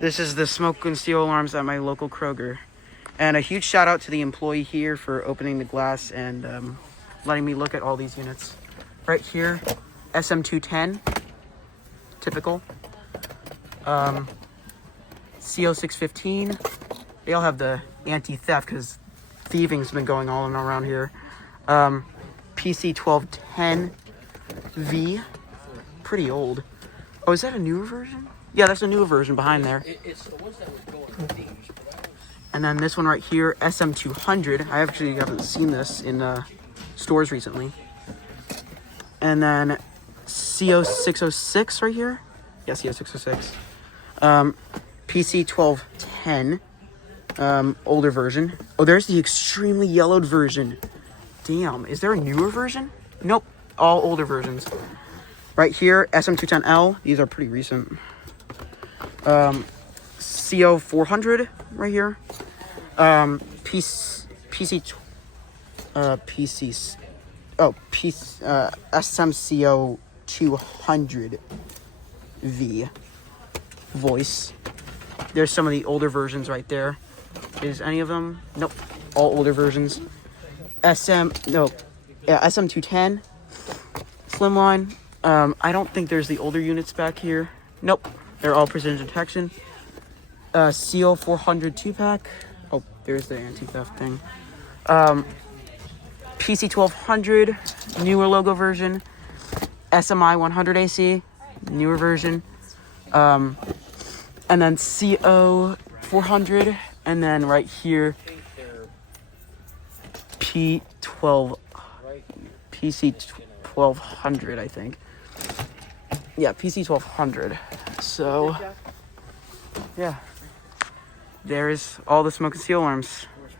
This is the smoke and steel alarms at my local Kroger. And a huge shout out to the employee here for opening the glass and letting me look at all these units. Right here, SM210, typical. CO615, they all have the anti-theft because thieving's been going on around here. PC1210V, pretty old. Oh, is that a newer version? Yeah, that's a newer version behind there. It's the ones that would go in thieves. And then this one right here, SM200. I actually haven't seen this in stores recently. And then CO606 right here. Yeah, CO606. PC1210. Older version. Oh, there's the extremely yellowed version. Damn, is there a newer version? Nope, all older versions. Right here, SM210L. These are pretty recent. CO400 right here. SMCO200V voice. There's some of the older versions right there. Is any of them? Nope. All older versions. SM210 slimline. I don't think there's the older units back here. Nope. They're all precision detection. CO400 2-pack. Oh, there's the anti-theft thing. PC1200, newer logo version. SMI 100 AC, newer version. And then CO400, and then right here, PC1200, I think. Yeah, PC1200. So, yeah. There's all the smoke and steel alarms.